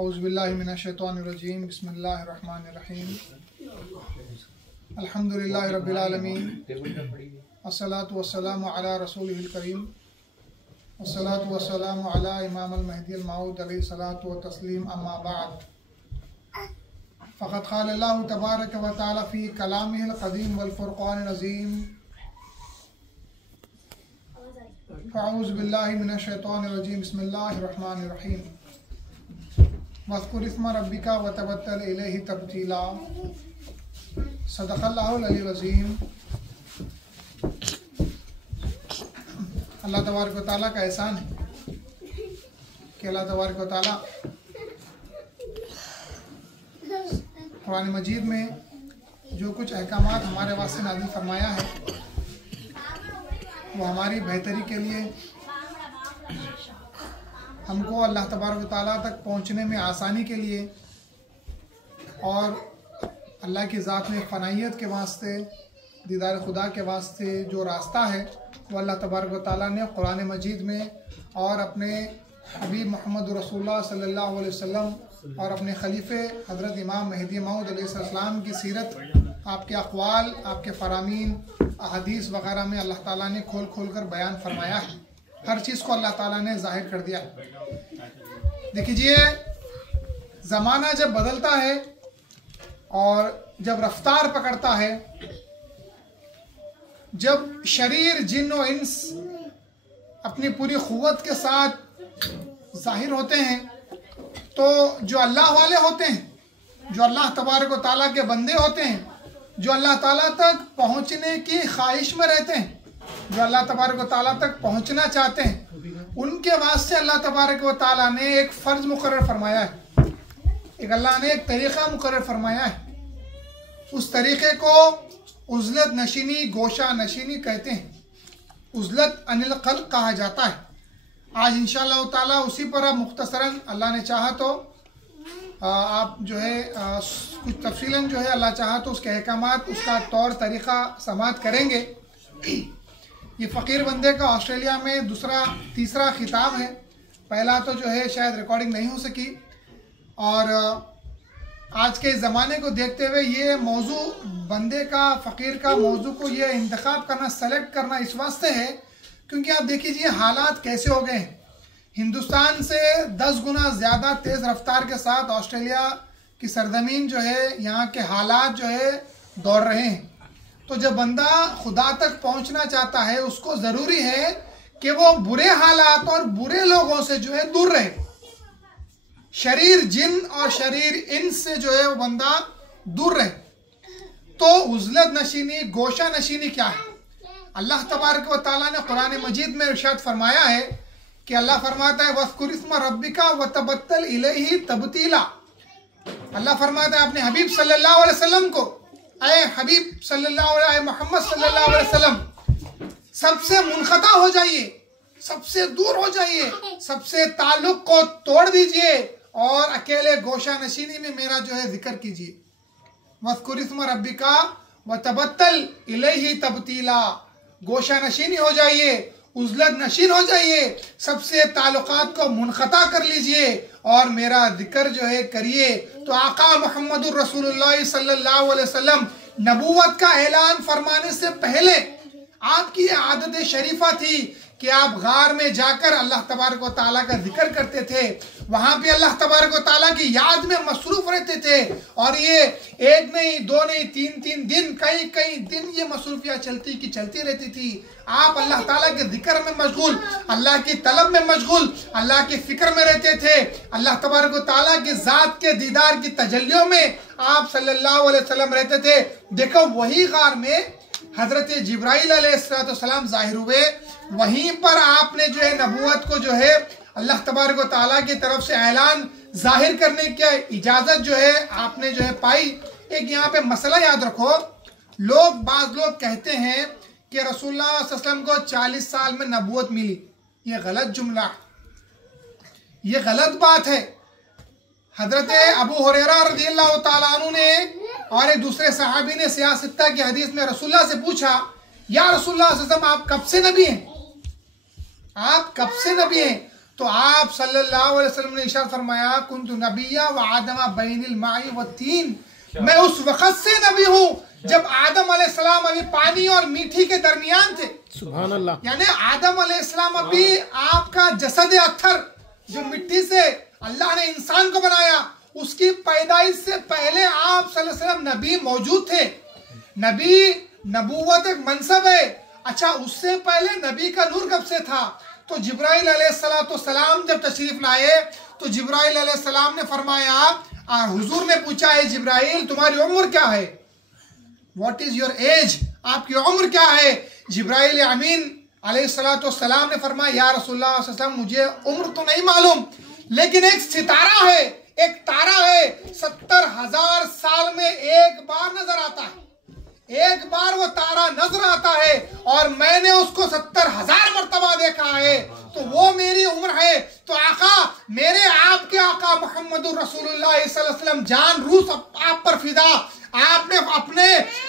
औज़ुबिल्लाहि मिनश्शैतानिर्रजीम बिस्मिल्लाहिर्रहमानिर्रहीम अल्हम्दुलिल्लाहि रब्बिल आलमीन अस्सलातु वस्सलामु अला रसूलिहिल करीम अस्सलातु वस्सलामु अला इमामिल महदील मऊद अलैहि सलातु व तस्लीम अम्मा बाद फ़क़द क़ाल अल्लाहु तबारक व तआला फ़ी कलामिहिल क़दीम वल फ़ुरक़ानिल अज़ीम अऊज़ु बिल्लाहि मिनश्शैतानिर्रजीम बिस्मिल्लाहिर्रहमानिर्रहीम वज़्कुर इस्मा रब्बिका वतबत्तल इलैहि तब्तीला सदक़ल्लाहुल अलीयुल अज़ीम। अल्लाह तबारक व तआला का एहसान है कि अल्लाह तबारक व तआला कुरान मजीद में जो कुछ अहकामात हमारे वास्ते नाज़िल फरमाया है वो हमारी बेहतरी के लिए, हमको अल्लाह तबारक व तआला तक पहुँचने में आसानी के लिए और अल्लाह की ज़ात में फ़नाइयत के वास्ते, दीदार खुदा के वास्ते जो रास्ता है वो अल्लाह तबारक व तआला ने कुरान मजीद में और अपने हबीब मोहम्मद रसूलुल्लाह सल्लल्लाहु अलैहि वसल्लम और अपने खलीफे हज़रत इमाम महदी मऊद अलैहिस्सलाम की सीरत, आपके अक़वाल, आपके फ़रामीन, अहादीस वग़ैरह में अल्लाह ताला ने खोल खोल कर बयान फरमाया है। हर चीज़ को अल्लाह ताला ने ज़ाहिर कर दिया है। देखिए, ज़माना जब बदलता है और जब रफ्तार पकड़ता है, जब शरीर जिन्न और इंस अपनी पूरी क़ुव्वत के साथ ज़ाहिर होते हैं, तो जो अल्लाह वाले होते हैं, जो अल्लाह तबारक व तआला के बंदे होते हैं, जो अल्लाह ताला तक पहुँचने की ख्वाहिश में रहते हैं, जो अल्लाह तबारक व तआला तक पहुँचना चाहते हैं, उनके वास्ते अल्लाह तबारक व तआला ने एक फ़र्ज मुकर्रर फरमाया है, एक अल्लाह ने एक तरीक़ा मुकर्रर फरमाया है। उस तरीक़े को उज़लत नशीनी, गोशा नशीनी कहते हैं। उज़लत अनिल क़ल्ब कहा जाता है। आज इंशाअल्लाह ताला उसी पर अब मुख्तसरन अल्लाह ने चाहा तो आप जो है कुछ तफसीलन जो है अल्लाह चाहा तो उसके अहकामात, उसका तौर तरीक़ा समाअत करेंगे। ये फ़कीर बंदे का ऑस्ट्रेलिया में तीसरा खिताब है। पहला तो जो है शायद रिकॉर्डिंग नहीं हो सकी, और आज के ज़माने को देखते हुए ये मौजू बंदे का, फ़कीर का मौजू को ये इंतखाब करना, सेलेक्ट करना इस वास्ते है क्योंकि आप देखिए हालात कैसे हो गए हैं। हिंदुस्तान से 10 गुना ज़्यादा तेज़ रफ्तार के साथ ऑस्ट्रेलिया की सरजमीन जो है, यहाँ के हालात जो है दौड़ रहे हैं। तो जब बंदा खुदा तक पहुँचना चाहता है, उसको ज़रूरी है कि वो बुरे हालात और बुरे लोगों से जो है दूर रहे। शरीर जिन और शरीर इंस से जो है वो बंदा दूर रहे। तो उज़लत नशीनी, गोशा नशीनी क्या है? अल्लाह तबारक व तआला ने कुरान मजीद में इरशाद फरमाया है कि अल्लाह फरमाता है वज़्कुर इस्मा रब्बिका वतबत्तल इलैहि तब्तीला। अल्लाह फरमाता है अपने हबीब सल्लल्लाहु अलैहि वसल्लम को, अय हबीब सल्लल्लाहु अलैहि मोहम्मद सल्लल्लाहु अलैहि वसल्लम, सबसे मुनक़ता हो जाइए, सबसे दूर हो जाइए, सबसे ताल्लुक़ को तोड़ दीजिए और अकेले गोशा नशीनी में मेरा जो है जिक्र कीजिए। वज़्कुर इस्मा रब्बिका वतबत्तल इलैहि तब्तीला, गोशा नशीनी हो जाइए, उज़लत नशीन हो जाइए, सबसे ताल्लुकात को मुनक़ता कर लीजिए और मेरा जिक्र जो है करिए। तो आका मुहम्मदुर रसूलुल्लाह सल्लल्लाहु अलैहि वसल्लम नबूवत का ऐलान फरमाने से पहले आपकी आदत शरीफा थी कि आप गार में जाकर अल्लाह तबारक व तआला का जिक्र करते थे, वहाँ पे अल्लाह तबारक व तआला की याद में मसरूफ रहते थे। और ये एक नहीं, दो नहीं, तीन दिन, कई दिन ये मसरूफियाँ चलती रहती थी। आप अल्लाह ताला के जिक्र में मशगूल, अल्लाह की तलब में मशगूल, अल्लाह की फिक्र में रहते थे। अल्लाह तबारक व तआला की ज़ात के दीदार की तजल्लियों में आप सल्लल्लाहु अलैहि वसल्लम रहते थे। देखो, वही गार में हज़रत जिब्राइल अलैहिस्सलाम ज़ाहिर हुए, वहीं पर आपने जो है नबूवत को जो है अल्लाह तबारक व तआला की तरफ से ऐलान जाहिर करने की इजाज़त जो है आपने जो है पाई। एक यहाँ पे मसला याद रखो, बाज़ लोग कहते हैं कि रसूलुल्लाह सल्लल्लाहु अलैहि वसल्लम को 40 साल में नबूवत मिली। ये गलत जुमला, ये गलत बात है। हज़रत अबू हुरैरा रज़ियल्लाहु ताला अन्हु ने और एक दूसरे सहाबी ने सियासत्ता की हदीस में रसूलुल्लाह से पूछा, या रसूलुल्लाह सल्लल्लाहु अलैहि वसल्लम आप कब से नबी हैं? आप कब से नबी हैं? तो आप सल्लल्लाहु अलैहि वसल्लम ने इरशाद फरमाया कुन्तु नबिय्या व आदम बैनिल माई व तीन, मैं उस वक्त से नबी हूँ जब आदम अलैहिस्सलाम अभी पानी और मीठी के दरमियान थे। सुभान अल्लाह। यानी आदम अलैहिस्सलाम अभी आपका जसद अत्थर जो मिट्टी से अल्लाह ने इंसान को बनाया, उसकी पैदाइश से पहले आप सल्लल्लाहु अलैहि वसल्लम नबी मौजूद थे। नबी नबूवत एक मनसब है। अच्छा, उससे पहले नबी का नूर कब से था? तो जिब्राइल अलैहिस्सलाम जब तशरीफ लाए तो जिब्राइल अलैहिस्सलाम ने फरमाया, हुजूर ने पूछा है जिब्राइल तुम्हारी उम्र क्या है, व्हाट इज योर एज, आपकी उम्र क्या है? जिब्राइल अमीन अलैहिस्सलाम ने फरमाया या रसूलुल्लाह सल्लल्लाहु अलैहि वसल्लम मुझे उम्र तो नहीं मालूम, लेकिन एक सितारा है, एक तारा है 70,000 साल में एक बार नजर आता है, एक बार वो तारा नजर आता है और मैंने उसको 70,000 मर्तबा देखा है, तो वो मेरी उम्र है। तो आका, मेरे आपके आका मोहम्मदुर रसूलुल्लाह सल्लल्लाहु अलैहि वसल्लम जान रूस आप पर फिदा, आपने अपने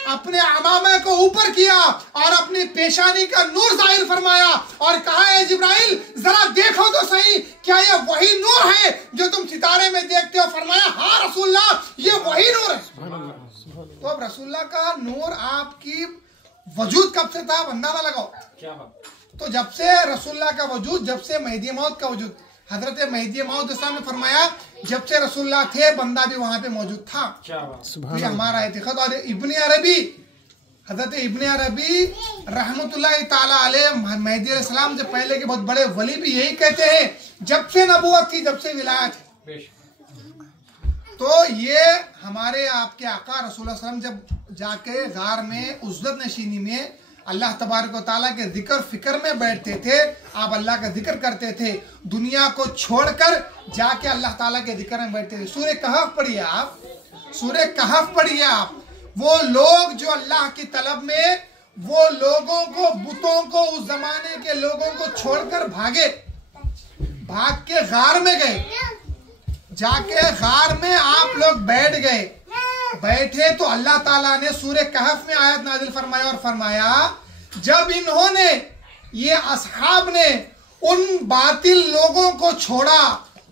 अपने अमामे को ऊपर किया और अपनी पेशानी का नूर जाहिर फरमाया और कहा है जिब्राइल जरा देखो तो सही, क्या ये वही नूर है जो तुम सितारे में देखते हो? फरमाया हाँ रसूलुल्लाह, ये वही नूर है। तो अब रसूलुल्लाह का नूर आपकी वजूद कब से था, अंदाजा लगाओ। क्या बात? तो जब से रसूलुल्लाह का वजूद, जब से मेहदी मौत का वजूद, हजरत मेहदी मौद ने फरमाया जब से रसूलुल्लाह थे बंदा भी वहां पे मौजूद था। क्या बात? ये हमारा एतिकाद। और इब्ने अरबी, हजरत इब्ने अरबी रहमतुल्लाह ताला अलैह मेहदी अलैहिस्सलाम से पहले के बहुत बड़े वली भी यही कहते हैं, जब से नबूवत थी, जब से विलायत थी। तो ये हमारे आपके आका रसूलुल्लाह सल्लल्लाहु अलैहि वसल्लम जब जाके गार में उज़्ज़त नशीनी में अल्लाह तबारक व तआला के जिक्र फिक्र में बैठते थे, आप अल्लाह का जिक्र करते थे, दुनिया को छोड़कर जाके अल्लाह ताला के जिक्र में बैठते थे। सूरह कहफ पढ़िए आप, सूरह कहफ पढ़िए आप। वो लोग जो अल्लाह की तलब में, वो लोगों को, बुतों को, उस जमाने के लोगों को छोड़कर भागे, भाग के गार में गए, जाके गार में आप लोग बैठ गए। बैठे तो अल्लाह ताला ने सूरह कहफ में आयत नाजिल फरमाया और फरमाया जब इन्होंने, ये असहाब ने उन बातिल लोगों को छोड़ा,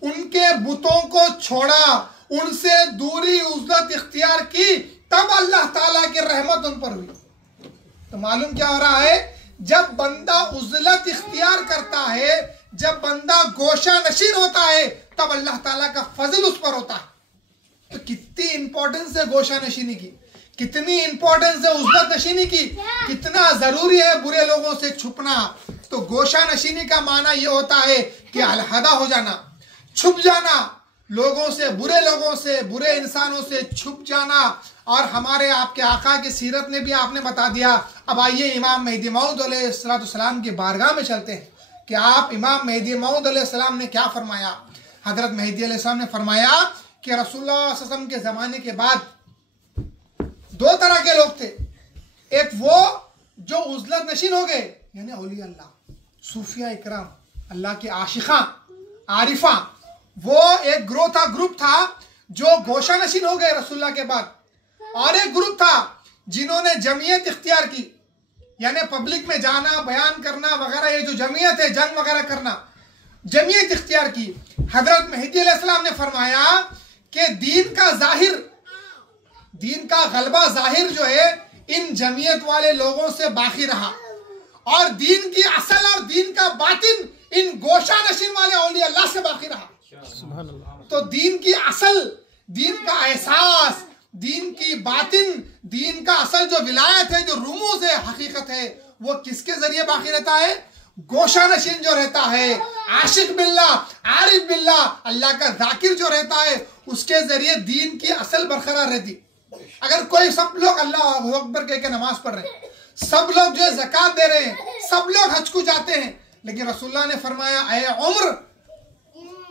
उनके बुतों को छोड़ा, उनसे दूरी उज़्ज़त इख्तियार की, तब अल्लाह ताला की रहमत उन पर हुई। तो मालूम क्या हो रहा है, जब बंदा उज़्लत इख्तियार करता है, जब बंदा गोशा नशीन होता है, तब अल्लाह ताला का फजल उस पर होता है। तो कितनी इंपॉर्टेंस है गोशा नशीनी की, कितनी इंपॉर्टेंस है उज़्लत नशीनी की, कितना जरूरी है बुरे लोगों से छुपना। तो गोशा नशीनी का माना यह होता है कि अलहदा हो जाना, छुप जाना, लोगों से, बुरे इंसानों से छुप जाना। और हमारे आपके आका की सीरत ने भी आपने बता दिया। अब आइए इमाम मेहदी मौऊद अलैहिस्सलाम की बारगाह में चलते हैं कि आप इमाम मेहदी मौऊद अलैहिस्सलाम ने क्या फरमाया। हजरत मेहदी अलैहिस्सलाम ने फरमाया कि रसूलुल्लाह सल्लल्लाहु अलैहि वसल्लम के ज़माने के बाद दो तरह के लोग थे। एक वो जो उज़्लत नशीन हो गए, यानी औलिया अल्लाह, सूफिया इकराम, अल्लाह के आशिका, आरिफा, वो एक ग्रुप था जो गोशा नशीन हो गए रसूलुल्लाह के बाद। और एक ग्रुप था जिन्होंने जमीयत इख्तियार की, यानी पब्लिक में जाना, बयान करना वगैरह, ये जो जमीयत है, जंग वगैरह करना, जमीयत इख्तियार की। हजरत मेहदी अलैहिस्सलाम ने फरमाया कि दीन का जाहिर, दीन का गलबा जाहिर जो है इन जमीयत वाले लोगों से बाकी रहा, और दीन की असल और दीन का बातिन इन गोशा नशीन वाले औलिया अल्लाह से बाकी रहा। तो दीन की असल, दीन का एहसास, दीन की बातिन, दीन का असल जो विलायत है, जो रुमूज़ है, हकीकत है, वो किसके जरिए बाकी रहता है? गोशा नशीन जो रहता है, आशिक बिल्लाह, आरिफ बिल्लाह, अल्लाह का जाकिर जो रहता है, उसके जरिए दीन की असल बरकरार रहती। अगर कोई, सब लोग अल्लाह अकबर कह के नमाज पढ़ रहे हैं, सब लोग जो है ज़कात दे रहे हैं, सब लोग हज को जाते हैं, लेकिन रसूलुल्लाह ने फरमाया ऐ उम्र,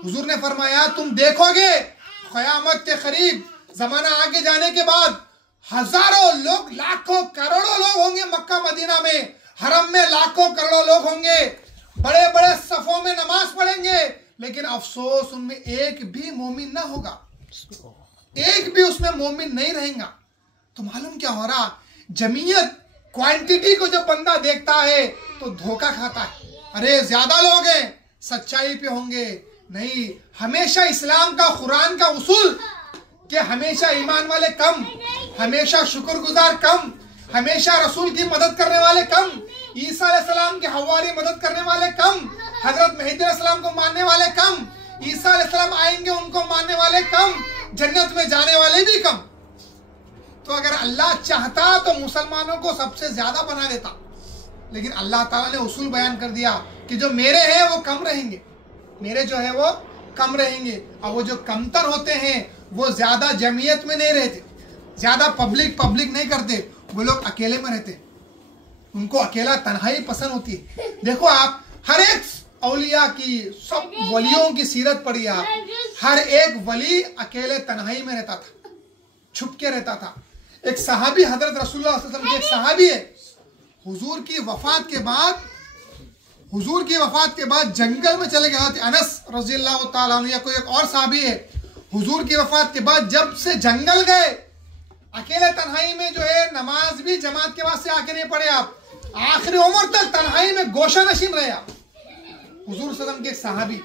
हुजूर ने फरमाया तुम देखोगे क़यामत के करीब, जमाना आगे जाने के बाद हजारों लोग, लाखों करोड़ों लोग होंगे मक्का मदीना में, हरम में लाखों करोड़ों लोग होंगे, बड़े बड़े सफों में नमाज पढ़ेंगे, लेकिन अफसोस उनमें एक भी मोमिन ना होगा, एक भी उसमें मोमिन नहीं रहेगा। तो मालूम क्या हो रहा, जमीयत क्वांटिटी को जब बंदा देखता है तो धोखा खाता है। अरे ज्यादा लोग हैं, सच्चाई पे होंगे। नहीं, हमेशा इस्लाम का, कुरान का उसूल कि हमेशा ईमान वाले कम, हमेशा शुक्रगुजार कम, हमेशा रसूल की मदद करने वाले कम, ईसा अलैहिस्सलाम के हवारी मदद करने वाले कम, हजरत मेहदी अलैहिस्सलाम को मानने वाले कम, ईसा अलैहिस्सलाम आएंगे उनको मानने वाले कम, जन्नत में जाने वाले भी कम। तो अगर अल्लाह चाहता तो मुसलमानों को सबसे ज्यादा बना देता, लेकिन अल्लाह ताला ने उसूल बयान कर दिया कि जो मेरे हैं वो कम रहेंगे, मेरे जो है वो कम रहेंगे। और वो जो कमतर होते हैं वो ज्यादा जमीयत में नहीं रहते, ज्यादा पब्लिक नहीं करते, वो लोग अकेले में रहते, उनको अकेला तन्हाई पसंद होती है। देखो आप हर एक औलिया की, सब वलियों की सीरत पढ़िए आप, हर एक वली अकेले तन्हाई में रहता था, छुप के रहता था। एक सहाबी, हजरत रसूलुल्लाह सल्लल्लाहु अलैहि वसल्लम के एक सहाबी है, हुजूर की वफात के बाद जंगल में चले गए। अनस रज़ियल्लाहु ताला अन्हु या कोई एक और सहाबी है, हुजूर की वफात के बाद जब से जंगल गए, अकेले तन्हाई में जो है, नमाज भी जमात के वास्ते आके नहीं पढ़े आप, आखिरी उम्र तक तन्हाई में गोशा नशीन रहे आप। हुजूर सल्लम के एक सहाबी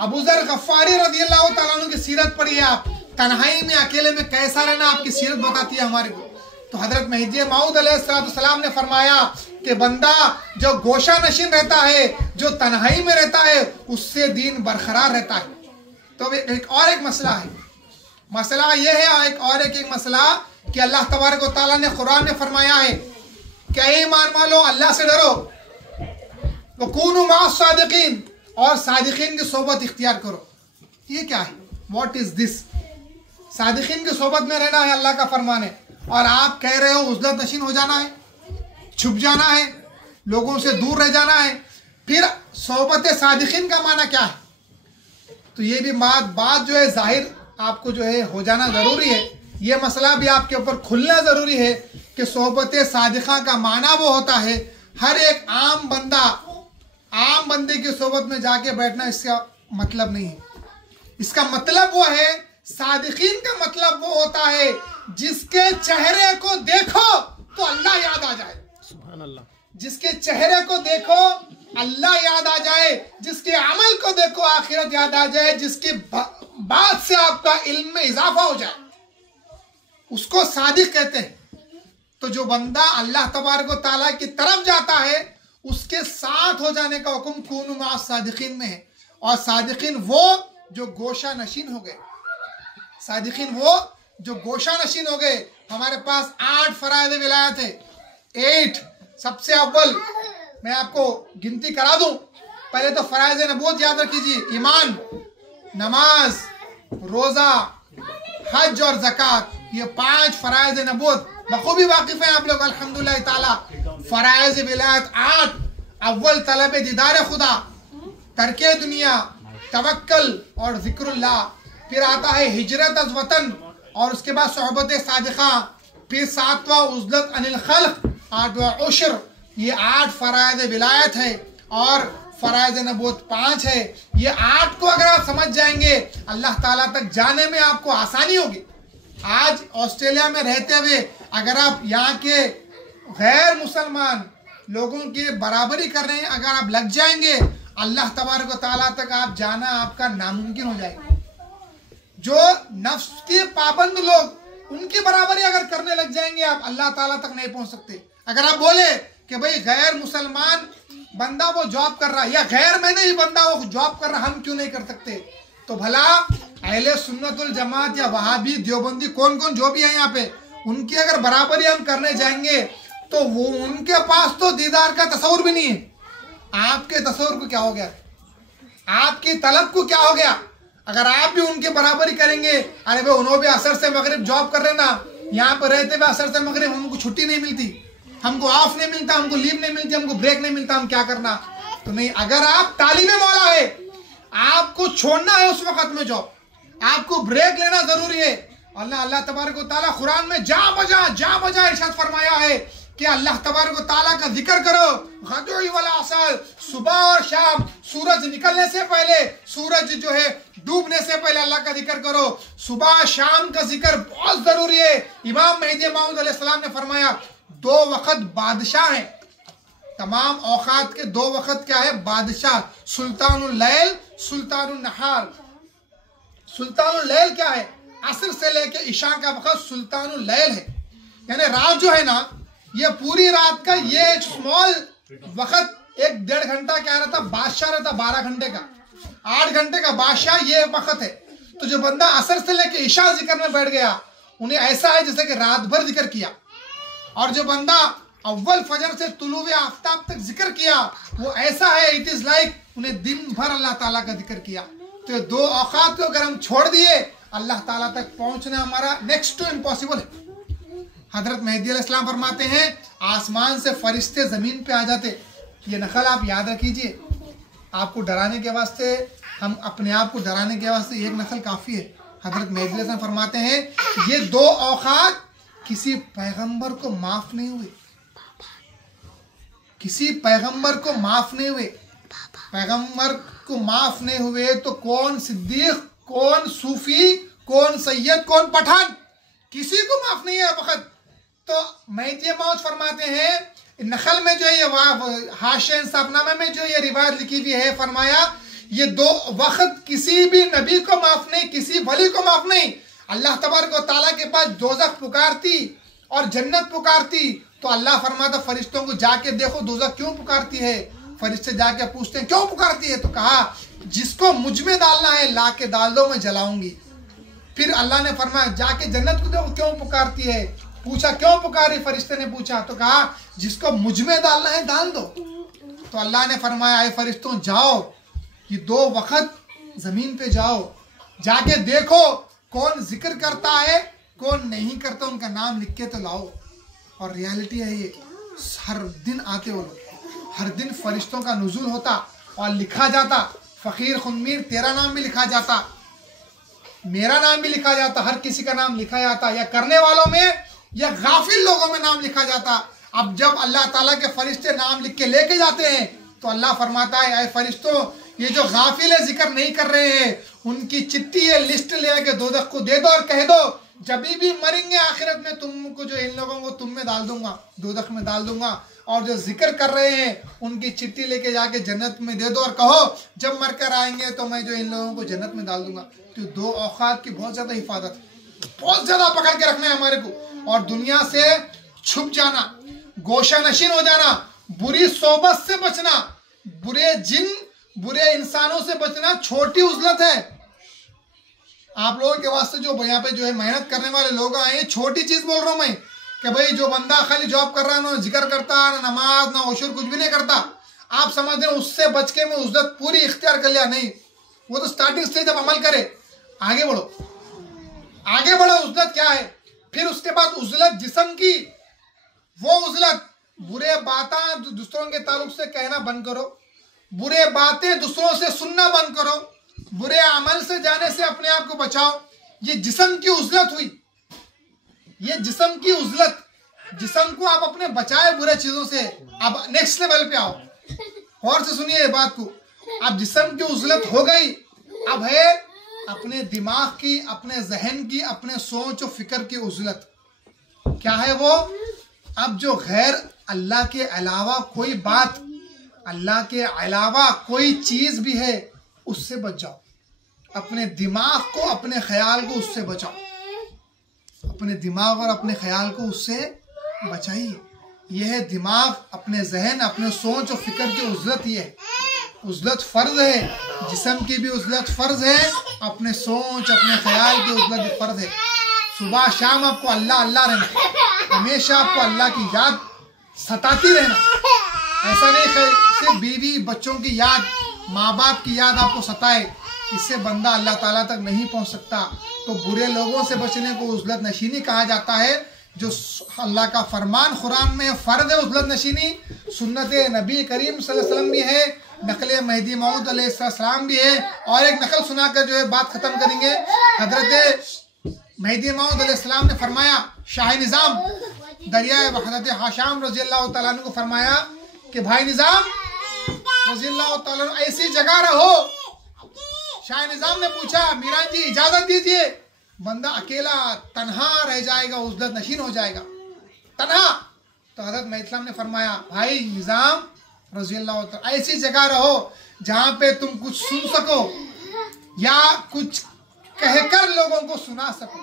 अबू ज़र गफ्फारी रज़ियल्लाहु ताला अन्हु की सीरत पढ़िए आप, तन्हाई में अकेले में कैसा रहना आपकी सीरत बताती है हमारे को। तो हजरत मेहदी मऊद अलैहिस्सलाम ने फरमाया कि बंदा जो गोशा नशीन रहता है, जो तन्हाई में रहता है, उससे दीन बरकरार रहता है। तो एक मसला है, मसला यह है, एक मसला कि अल्लाह तबारक व तआला ने कुरान में फरमाया है कि ईमान वालो अल्लाह से डरो, वकूनु माअस सादिकीन, और सादिकीन की सोबत इख्तियार करो। ये क्या है? What is this? सादिकीन की सोबत में रहना है, अल्लाह का फरमान है, और आप कह रहे हो उज़लत नशीन हो जाना है, छुप जाना है, लोगों से दूर रह जाना है। फिर सोबत सादिकीन का माना क्या है? तो ये भी बात जो है जाहिर आपको जो है हो जाना जरूरी है। ये मसला भी आपके ऊपर खुलना जरूरी है कि सोबत सादिका का माना वो होता है, हर एक आम बंदे की सोबत में जाके बैठना इसका मतलब नहीं है। इसका मतलब वो है, सादिकीन का मतलब वो होता है जिसके चेहरे को देखो तो अल्लाह याद आ जाए, सुभान अल्लाह, जिसके चेहरे को देखो अल्लाह याद आ जाए, जिसके अमल को देखो आखिरत याद आ जाए, जिसके बाद से आपका इल्म में इजाफा हो जाए, उसको सादिक कहते हैं। तो जो बंदा अल्लाह तबारक व तआला की तरफ जाता है, उसके साथ हो जाने का हुक्म कूनू माअस सादिकीन में है। और सादिकीन वो जो गोशा नशीन हो गए, सादिकीन वो जो गोशा नशीन हो गए। हमारे पास 8 फराइज़ विलायत है, 8। सबसे अव्वल मैं आपको गिनती करा दूं, पहले तो फराइज़ नबूवत याद रखिए, ईमान, नमाज, रोजा, हज और ज़कात, ये 5 फराइज़ नबूवत बखूबी वाकिफ हैं आप लोग अल्हम्दुलिल्लाह ताला। फराइज़ विलायत 8, अव्वल तलब दीदार खुदा, तरके दुनिया, तवक्कल और जिक्रुल्लाह। फिर आता है हिजरत अज़ वतन, और उसके बाद सोहबत सादिका, फिर 7वां उज़लत अनिल खल्क, 8वां उश्र। ये 8 फराइज़ विलायत है और फराइज़ नबूवत 5 है। ये 8 को अगर आप समझ जाएंगे, अल्लाह ताला तक जाने में आपको आसानी होगी। आज ऑस्ट्रेलिया में रहते हुए अगर आप यहाँ के गैर मुसलमान लोगों की बराबरी कर रहे हैं, अगर आप लग जाएंगे, अल्लाह तबारक व तआला तक आप जाना आपका नामुमकिन हो जाएगा। जो नफ्स के पाबंद लोग, उनकी बराबरी अगर करने लग जाएंगे आप, अल्लाह ताला तक नहीं पहुंच सकते। अगर आप बोले कि भाई गैर मुसलमान बंदा वो जॉब कर रहा है, या गैर में नहीं बंदा वो जॉब कर रहा, हम क्यों नहीं कर सकते? तो भला अहले सुन्नतुल जमात या वहाबी देवबंदी कौन जो भी है यहाँ पे, उनकी अगर बराबरी हम करने जाएंगे तो वो उनके पास तो दीदार का तस्वुर भी नहीं है। आपके तस्वुर को क्या हो गया? आपकी तलब को क्या हो गया? अगर आप भी उनके बराबरी करेंगे, अरे भाई उन्होंने भी असर से मगरिब जॉब कर रहे ना, यहाँ पर रहते हुए असर से मगरिब हमको छुट्टी नहीं मिलती, हमको ऑफ नहीं मिलता, हमको लीव नहीं मिलती, हमको ब्रेक नहीं मिलता, हम क्या करना? तो नहीं, अगर आप तालिबे मौला है, आपको छोड़ना है उस वक्त में जॉब, आपको ब्रेक लेना जरूरी है। अल्लाह तबारक व तआला कुरान में जा बजा इरशाद फरमाया है कि अल्लाह तबारक व तआला का जिक्र करो, गदुई वल आसल, सुबह और शाम, सूरज निकलने से पहले, सूरज जो है डूबने से पहले अल्लाह का जिक्र करो। सुबह शाम का जिक्र बहुत जरूरी है। इमाम मेहदी मऊद अलैहिस्सलाम ने फरमाया 2 वक्त बादशाह हैं, तमाम औकात के 2 वक्त क्या है? बादशाह, सुल्तानुल लैल, सुल्तानुल नहार। सुल्तानुल लैल क्या है? असर से लेके इशा का वक्त सुल्तानुल लैल है, यानी रात जो है ना, ये पूरी रात का ये एक स्मॉल वक्त, 1-1.5 घंटा क्या रहता? बादशाह रहता 12 घंटे का, 8 घंटे का बादशाह ये वक्त है। तो जो बंदा असर से लेके इशा जिक्र में बैठ गया, उन्हें ऐसा है जैसे कि रात भर जिक्र किया। और जो बंदा अव्वल फजर से तुलुए आफ्ताब तक जिक्र किया, वो ऐसा है, इट इज लाइक उन्हें दिन भर अल्लाह ताला का जिक्र किया। तो ये 2 औकात को अगर हम छोड़ दिए, अल्लाह ताला तक पहुंचना हमारा नेक्स्ट टू इम्पॉसिबल है। हजरत मेहदी अलैहिस्सलाम फरमाते हैं, आसमान से फरिश्ते जमीन पे आ जाते। ये नकल आप याद रखिए, आपको डराने के वास्ते, हम अपने आप को डराने के वास्ते एक नकल काफी है। हजरत मेहदी अलैहिस्सलाम फरमाते हैं, ये 2 औकात किसी पैगंबर को माफ नहीं हुए, किसी पैगंबर को माफ नहीं हुए। पैगंबर को माफ नहीं हुए तो कौन सिद्दीक, कौन सूफी, कौन सैयद, कौन पठान, किसी को माफ नहीं है वक्त। तो मेहदी मौत फरमाते हैं, नखल में जो ये हाशिया इंसाफनामे में जो ये रिवायत लिखी हुई है, फरमाया ये 2 वक्त किसी भी नबी को माफ नहीं, किसी वली को माफ नहीं। अल्लाह तबारक व तआला के पास दोज़ख पुकारती और जन्नत पुकारती, तो अल्लाह फरमाता फरिश्तों को जाके देखो दोज़ख क्यों पुकारती है। फरिश्ते जाके पूछते हैं क्यों पुकारती है, तो कहा जिसको मुझ में डालना है ला के डाल दो, मैं जलाऊंगी। फिर अल्लाह ने फरमाया जाके जन्नत को देखो क्यों पुकारती है। पूछा क्यों पुकारी, फरिश्ते ने पूछा, तो कहा जिसको मुझ में डालना है डाल दो। तो अल्लाह ने फरमाया ऐ फरिश्तों जाओ, ये 2 वक्त जमीन पे जाओ, जाके देखो कौन जिक्र करता है कौन नहीं करता, उनका नाम लिख के तो लाओ। और रियलिटी है ये, हर दिन आते वो लोग, हर दिन फरिश्तों का नुज़ूल होता और लिखा जाता, फ़कीर खुनमीर तेरा नाम भी लिखा जाता, मेरा नाम भी लिखा जाता, हर किसी का नाम लिखा जाता, या करने वालों में या गाफिल लोगों में नाम लिखा जाता। अब जब अल्लाह ताला के फरिश्ते नाम लिख के लेके जाते हैं, तो अल्लाह फरमाता है ऐ फरिश्तों, ये जो गाफिल जिक्र नहीं कर रहे हैं, उनकी चिट्ठी है, लिस्ट ले आके दोज़ख को दे दो और कह दो जब भी मरेंगे आखिरत में तुमको, जो इन लोगों को तुम में डाल दूंगा, दोज़ख में डाल दूंगा। और जो जिक्र कर रहे हैं उनकी चिट्ठी लेके जाके जन्नत में दे दो और कहो जब मर कर आएंगे तो मैं जो इन लोगों को जन्नत में डाल दूंगा। तो 2 औकात की बहुत ज्यादा हिफाजत, बहुत ज्यादा पकड़ के रखना है हमारे को। और दुनिया से छुप जाना, गोशा नशीन हो जाना, बुरी सोबत से बचना, बुरे जिन बुरे इंसानों से बचना छोटी उजलत है। आप लोगों के वास्ते जो यहाँ पे जो है मेहनत करने वाले लोग आए, छोटी चीज बोल रहा हूँ मैं, कि भाई जो बंदा खाली जॉब कर रहा है, ना जिक्र करता, ना नमाज, ना उशूर, कुछ भी नहीं करता, आप समझ रहे उससे बच के मैं उजलत पूरी इख्तियार कर लिया, नहीं। वो तो स्टार्टिंग स्टेज अब अमल करे, आगे बढ़ो, आगे बढ़ो। उजलत क्या है? फिर उसके बाद उजलत जिस्म की, वो उजलत बुरे बातें दूसरों के ताल्लुक से कहना बंद करो, बुरे बातें दूसरों से सुनना बंद करो, बुरे अमल से जाने से अपने आप को बचाओ। ये जिस्म की उजलत हुई, ये जिस्म की उजलत, जिस्म को आप अपने बचाए बुरे चीजों से। अब नेक्स्ट लेवल पे आओ, और से सुनिए बात को। अब जिस्म की उजलत हो गई, अब है अपने दिमाग की, अपने जहन की, अपने सोच और फिक्र की उजलत। क्या है वो? अब जो गैर अल्लाह के अलावा कोई बात, अल्लाह के अलावा कोई चीज भी है, उससे बच जाओ। अपने दिमाग को, अपने ख्याल को उससे बचाओ, अपने दिमाग और अपने ख्याल को उससे बचाइए। यह है दिमाग, अपने जहन, अपने सोच और फिक्र की उजलत। ये उजलत फर्ज है, जिस्म की भी उजलत फर्ज है, अपने सोच अपने ख्याल की उजलत भी फर्ज है। सुबह शाम आपको अल्लाह अल्लाह रहना, हमेशा आपको अल्लाह की याद सताती रहना। ऐसा नहीं है सिर्फ बीवी बच्चों की याद, माँ बाप की याद आपको सताए, इससे बंदा अल्लाह ताला तक नहीं पहुँच सकता। तो बुरे लोगों से बचने को उजलत नशीनी कहा जाता है, जो अल्लाह का फरमान कुरान में फर्ज है उजलत नशीनी, सुन्नत नबी करीम सल्लल्लाहु अलैहि वसल्लम भी है, नकल मेहदी मऊद अलैहिस्सलाम भी है। और एक नकल सुनाकर जो है बात खत्म करेंगे। हजरत मेहदी मऊद अलैहिस्सलाम ने फरमाया, शाह निज़ाम दरिया हजरत हाशाम रज़ियल्लाहु तआला अन्हु को फरमाया कि भाई निज़ाम रज़ियल्लाहु तआला अन्हु ऐसी जगह रहो। शाह निज़ाम ने पूछा, मीरान जी इजाजत दीजिए, बंदा अकेला तन्हा रह जाएगा, उजलत नशीन हो जाएगा, तन्हा। तो हज़रत महदी ने फरमाया, भाई निज़ाम रज़ी अल्लाह तआला, ऐसी जगह रहो जहाँ पे तुम कुछ सुन सको या कुछ कहकर लोगों को सुना सको।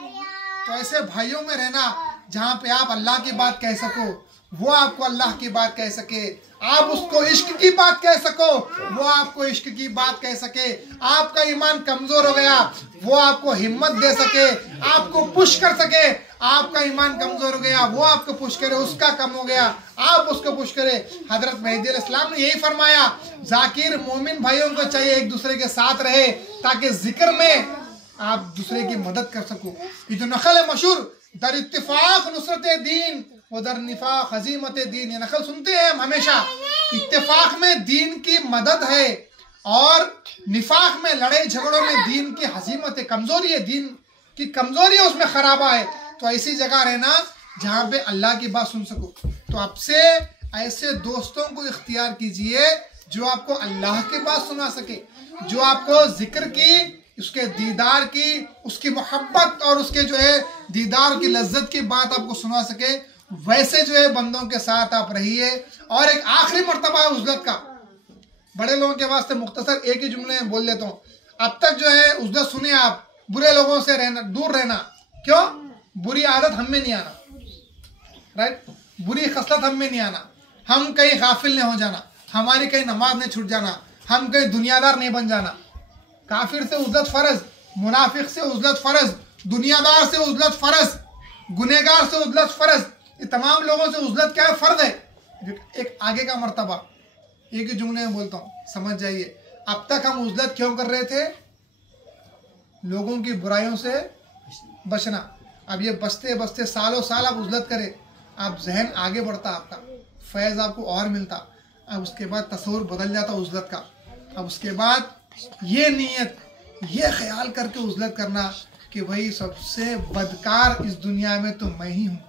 तो ऐसे भाइयों में रहना जहाँ पे आप अल्लाह की बात कह सको, वो आपको अल्लाह की बात कह सके, आप उसको इश्क की बात कह सको, वो आपको इश्क की बात कह सके। आपका ईमान कमजोर हो गया, वो आपको हिम्मत दे सके, आपको पुश कर सके। आपका ईमान कमजोर हो गया, वो आपको पुश करे, उसका कम हो गया, आप उसको पुश करे। हजरत मेहदी अलैहिस्सलाम ने यही फरमाया, जाकिर मोमिन भाइयों को चाहिए एक दूसरे के साथ रहे ताकि जिक्र में आप दूसरे की मदद कर सको। ये जो नकल है मशहूर, दर इत्तिफाक नुसरत दीन उधर निफाक हजीमत दीन, ये नकल सुनते हैं हम हमेशा। इत्तिफाक में दीन की मदद है और निफाक में लड़ाई झगड़ों में दीन की हजीमत है, कमजोरी है, दीन की कमजोरी है, उसमें खराबा है। तो ऐसी जगह रहना जहाँ पे अल्लाह की बात सुन सको। तो आपसे ऐसे दोस्तों को इख्तियार कीजिए जो आपको अल्लाह की बात सुना सके, जो आपको जिक्र की, उसके दीदार की, उसकी मोहब्बत और उसके जो है दीदार की लज्जत की बात आपको सुना सके। वैसे जो है बंदों के साथ आप रहिए। और एक आखिरी मर्तबा है उज़लत का, बड़े लोगों के वास्ते मुख्तसर एक ही जुमले में बोल देता हूँ। अब तक जो है उज़लत सुने आप, बुरे लोगों से रहना, दूर रहना। क्यों? बुरी आदत हम में नहीं आना, राइट? बुरी खसलत हम में नहीं आना, हम कहीं गाफिल नहीं हो जाना, हमारी कहीं नमाज नहीं छूट जाना, हम कहीं दुनियादार नहीं बन जाना। काफिर से उज़लत फर्ज, मुनाफिक से उज़लत फर्ज, दुनियादार से उज़लत फर्ज, गुनहगार से उज़लत फर्ज, ये तमाम लोगों से उज़लत क्या है? फर्ज है। एक आगे का मर्तबा, एक ही जुमले में बोलता हूँ, समझ जाइए। अब तक हम उज़लत क्यों कर रहे थे? लोगों की बुराइयों से बचना। अब ये बचते बचते सालों साल आप उज़लत करें, आप जहन आगे बढ़ता, आपका फैज़ आपको और मिलता। अब उसके बाद तस्वुर बदल जाता उज़लत का। अब उसके बाद ये नीयत, ये ख्याल करके उज़लत करना कि भाई सबसे बदकार इस दुनिया में तो मैं ही हूँ।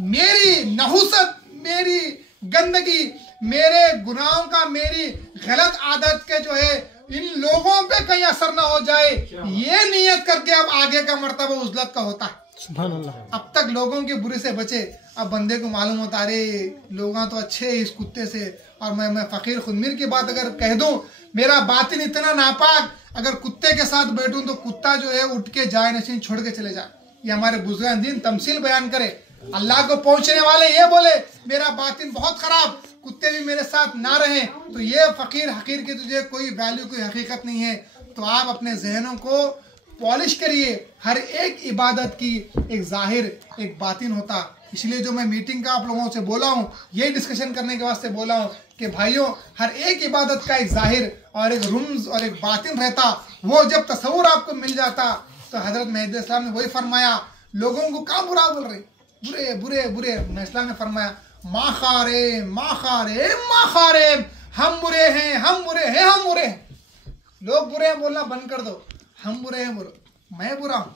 मेरी नहुसत, मेरी गंदगी, मेरे गुनाहों का, मेरी गलत आदत के जो है इन लोगों पे कहीं असर ना हो जाए, ये नीयत करके अब आगे का मर्तबा उज़लत का होता है। सुभान अल्लाह। अब तक लोगों के बुरे से बचे, अब बंदे को मालूम होता, अरे लोग तो अच्छे इस कुत्ते से, और मैं फ़कीर खुदमीर की बात अगर कह दूं, मेरा बातिन इतना नापाक, अगर कुत्ते के साथ बैठूं तो कुत्ता जो है उठ के जाए नशीन छोड़ के चले जाए। ये हमारे बुजुर्ग दिन तमसील बयान करे। अल्लाह को पहुंचने वाले ये बोले मेरा बातिन बहुत खराब, कुत्ते भी मेरे साथ ना रहे, तो ये फ़कीर हकीर की तुझे कोई वैल्यू, कोई हकीकत नहीं है। तो आप अपने जहनों को पॉलिश करिए। हर एक इबादत की एक जाहिर, एक बातिन होता। इसलिए जो मैं मीटिंग का आप लोगों से बोला हूँ, यही डिस्कशन करने के वास्ते बोला हूँ कि भाइयों, हर एक इबादत का एक जाहिर और एक रुम्ज और एक बातिन रहता। वो जब तस्वुर आपको मिल जाता तो हजरत मेहदी अलैहिस्सलाम ने वही फरमाया, लोगों को कहाँ बुरा बोल रहे, बुरे बुरे बुरे। इस्लाम ने फरमाया, माँ खारे माँ खारे माँ खारे, हम बुरे हैं, हम बुरे हैं, हम बुरे हैं। लोग बुरे हैं बोलना बंद कर दो, हम बुरे हैं बोलो, मैं बुरा हूँ।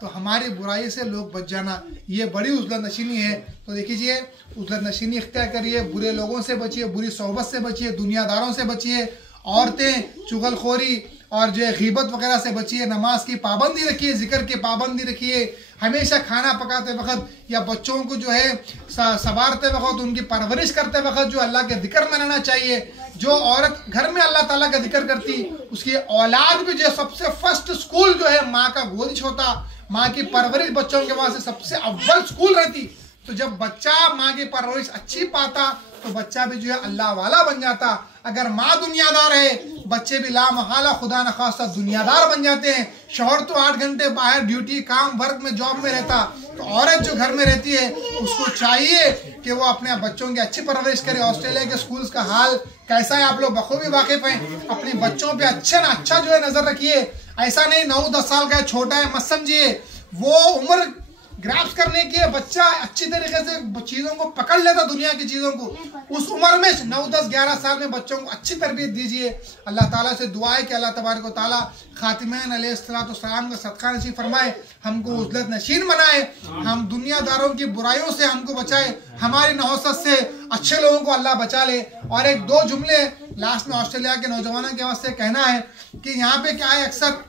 तो हमारी बुराई से लोग बच जाना, ये बड़ी उज़लत नशीनी है। तो देखिए, उज़लत नशीनी इख्तियार करिए, बुरे लोगों से बचिए, बुरी सोहबत से बचिए, दुनियादारों से बचिए, औरतें, चुगलखोरी और जो है गीबत वगैरह से बचिए, नमाज की पाबंदी रखिए, जिक्र की पाबंदी रखिए। हमेशा खाना पकाते वक्त या बच्चों को जो है संवारते वक्त, उनकी परवरिश करते वक्त जो अल्लाह के जिक्र में रहना चाहिए। जो औरत घर में अल्लाह ताला का जिक्र करती, उसकी औलाद भी जो सबसे फर्स्ट स्कूल जो है माँ का गोदिश होता। माँ की परवरिश बच्चों के वास्ते सबसे अव्वल स्कूल रहती। तो जब बच्चा माँ की परवरिश अच्छी पाता तो बच्चा भी जो है अल्लाह वाला बन जाता। अगर माँ दुनियादार है, बच्चे भी ला महाला खुदा न खास्ता दुनियादार बन जाते हैं। शौहर तो 8 घंटे बाहर ड्यूटी, काम, वर्क में, जॉब में रहता, तो औरत जो घर में रहती है उसको चाहिए कि वो अपने बच्चों की अच्छी परवरिश करे। ऑस्ट्रेलिया के स्कूल्स का हाल कैसा है आप लोग बखूबी वाकिफ हैं। अपने बच्चों पे अच्छा जो है नजर रखिए। ऐसा नहीं 9-10 साल का है, छोटा है, मत समझिए। वो उम्र ग्रैप्स करने की है, बच्चा अच्छी तरीके से चीज़ों को पकड़ लेता, दुनिया की चीज़ों को। उस उम्र में 9-10-11 साल में बच्चों को अच्छी तरबियत दीजिए। अल्लाह ताला से दुआ है कि अल्लाह तबारक व तआला खातिमैन अलैहिस्सलाम का सदका नसीब फरमाए, हमको उज़लत नशीन बनाए, हम दुनियादारों की बुराइयों से हमको बचाए, हमारी नहुसत से अच्छे लोगों को अल्लाह बचा ले। और 1-2 जुमले लास्ट में ऑस्ट्रेलिया के नौजवानों के वास्ते कहना है कि यहाँ पे क्या है, अक्सर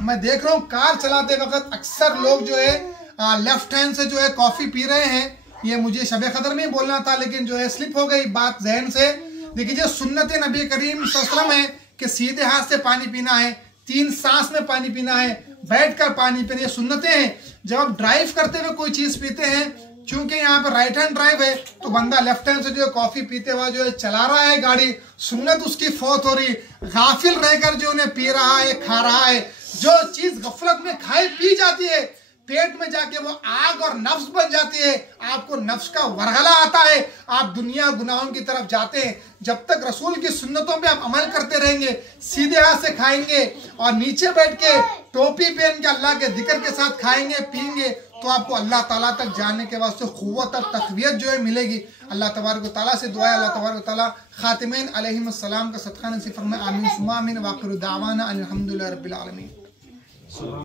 मैं देख रहा हूँ कार चलाते वक्त अक्सर लोग जो है लेफ्ट हैंड से जो है कॉफ़ी पी रहे हैं ये मुझे शब कदर में ही बोलना था, लेकिन जो है स्लिप हो गई बात जहन से। देखिए जो सुन्नत नबी करीम सल्लल्लाहु अलैहि वसल्लम है कि सीधे हाथ से पानी पीना है, 3 सांस में पानी पीना है, बैठकर पानी पीना, ये सुन्नतें हैं। जब आप ड्राइव करते हुए कोई चीज पीते हैं, क्योंकि यहाँ पर राइट हैंड ड्राइव है, तो बंदा लेफ्ट हैंड से जो है कॉफी पीते हुआ जो है चला रहा है गाड़ी, सुन्नत उसकी फौत हो रही। गाफिल रहकर जो उन्हें पी रहा है, खा रहा है, जो चीज गफलत में खाई पी जाती है, पेट में जाके वो आग और नफ्स बन जाती है, आपको नफ्स का वरगला आता है, आप दुनिया गुनाहों की तरफ जाते हैं। जब तक रसूल की सुन्नतों पे आप अमल करते रहेंगे, सीधे हाथ से खाएंगे और नीचे बैठ के टोपी पहन के अल्लाह के जिक्र के साथ खाएंगे पिएंगे, तो आपको अल्लाह ताला तक जाने के वास्ते क़ुव्वत और तक़वियत जो है मिलेगी। अल्लाह तबारक व तआला से दुआ है, अल्लाह तबारक व तआला खातिमीन अलैहिस्सलाम का सदका नसीब फरमाए। आमीन सुम्मा आमीन। व आखिरु दावाना अनिल हम्दुलिल्लाहि रब्बिल आलमीन।